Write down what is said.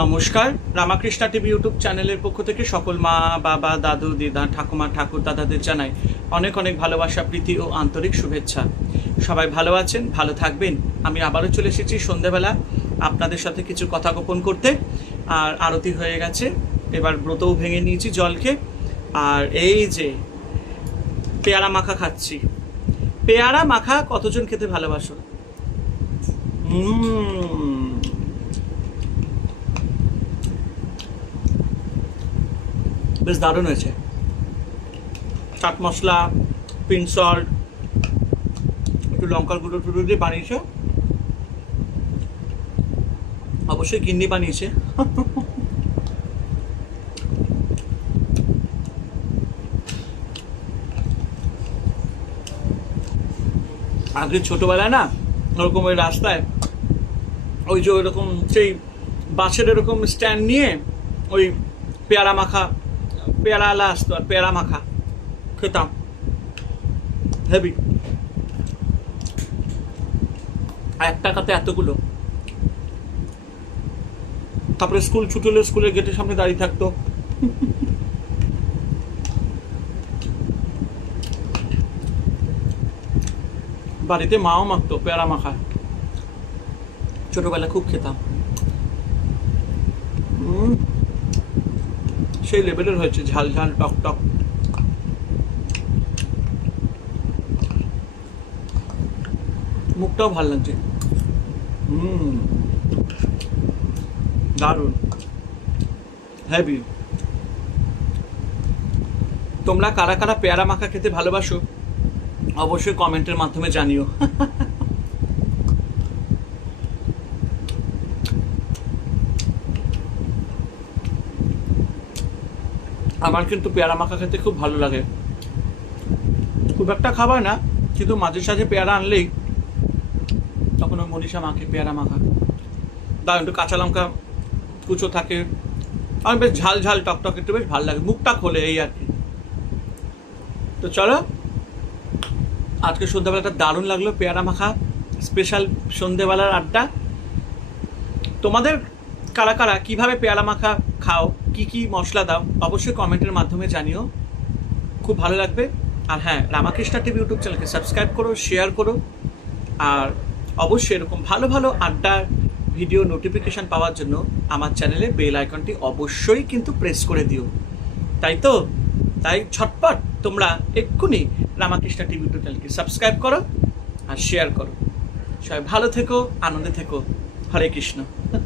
নমস্কার, Ramakrishna TV YouTube চ্যানেলের পক্ষ থেকে সকল মা বাবা দাদু দিদা ঠাকুমা ঠাকুর দাদাদের জানাই অনেক অনেক ভালোবাসা, প্রীতি ও আন্তরিক শুভেচ্ছা। সবাই ভালো আছেন, ভালো থাকবেন। আমি আবারও চলে এসেছি সন্ধ্যেবেলা আপনাদের সাথে কিছু কথা গোপন করতে। আর আরতি হয়ে গেছে, এবার ব্রতও ভেঙে নিয়েছি জলকে। আর এই যে পেয়ারা মাখা খাচ্ছি। পেয়ারা মাখা কতজন খেতে ভালোবাসো? বেশ দারুণ হয়েছে। চাট মশলা, পিঙ্ক সল্ট, একটু লঙ্কার গুঁড়ো টুড়ো দিয়ে বানিয়েছে। অবশ্যই গিন্নি বানিয়েছে। আগে ছোটবেলায় না ওরকম ওই রাস্তায় ওই যে ওইরকম সেই বাসের এরকম স্ট্যান্ড নিয়ে ওই পেয়ারা মাখা, পেয়ারা আলা আসতো আর পেয়ারা মাখা খেতাম, হেভি। 1 টাকাতে এতগুলো। তারপরে স্কুল ছুটি হলে স্কুলের গেটের সামনে দাঁড়িয়ে থাকতো। বাড়িতে মাও মাখতো পেয়ারা মাখা, ছোটবেলা খুব খেতাম। সেই লেভেলের হয়েছে, ঝাল ঝাল টক টক। মুখটাও ভাল লাগছে। দারুণ, হেভি। তোমরা কারা কারা পেয়ারা মাখা খেতে ভালোবাসো অবশ্যই কমেন্টের মাধ্যমে জানিও। আমার কিন্তু পেয়ারা মাখা খেতে খুব ভালো লাগে। খুব একটা খাবার না, কিন্তু মাঝে সাঝে পেয়ারা আনলেই তখন ওই মনীষা মাখে পেয়ারা মাখা। দাও একটু কাঁচা লঙ্কা কুচো থাকে, আমার বেশ ঝাল ঝাল টকটক একটু বেশ ভালো লাগে, মুখটা খোলে, এই আর কি। তো চলো, আজকে সন্ধ্যাবেলাটা দারুণ লাগলো। পেয়ারা মাখা স্পেশাল সন্ধ্যেবেলার আড্ডা। তোমাদের কারা কারা কীভাবে পেয়ারা মাখা খাও, কি কি মশলা দাও অবশ্যই কমেন্টের মাধ্যমে জানিও, খুব ভালো লাগবে। আর হ্যাঁ, রামাকৃষ্ণা টিভি ইউটিউব চ্যানেলকে সাবস্ক্রাইব করো, শেয়ার করো। আর অবশ্যই এরকম ভালো ভালো আড্ডার ভিডিও নোটিফিকেশান পাওয়ার জন্য আমার চ্যানেলে বেল আইকনটি অবশ্যই কিন্তু প্রেস করে দিও। তাই তো, তাই ছটপট তোমরা এক্ষুনি রামাকৃষ্ণা টিভি ইউটিউব চ্যানেলকে সাবস্ক্রাইব করো আর শেয়ার করো। সবাই ভালো থেকো, আনন্দে থেকো। হরে কৃষ্ণ।